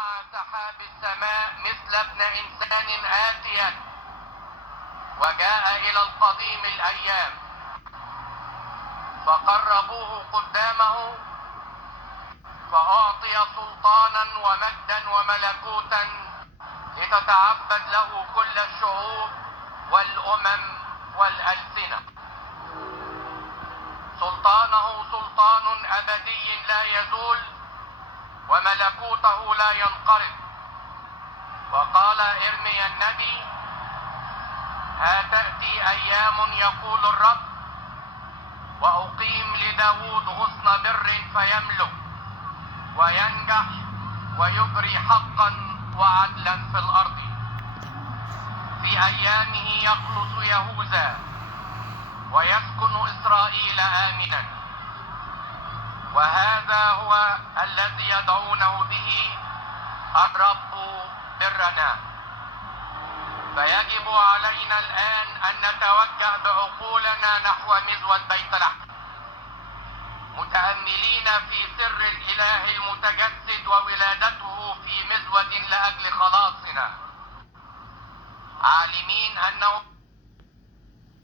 مع سحاب السماء مثل ابن إنسان آتيا، وجاء إلى القديم الأيام فقربوه قدامه، فأعطي سلطانا ومجدا وملكوتا لتتعبد له كل الشعوب والأمم والألسنة. سلطانه سلطان أبدي لا يزول، وملكوته لا ينقرض. وقال إرميا النبي: ها تأتي أيام يقول الرب، وأقيم لداود غصن بر فيملك وينجح ويجري حقا وعدلا في الأرض. في أيامه يخلص يهوذا ويسكن إسرائيل آمنا. وهذا هو الذي يدعونه به الرب برنا. فيجب علينا الآن أن نتوجه بعقولنا نحو مزود بيت لحم، متأملين في سر الإله المتجسد وولادته في مزود لأجل خلاصنا، عالمين أنه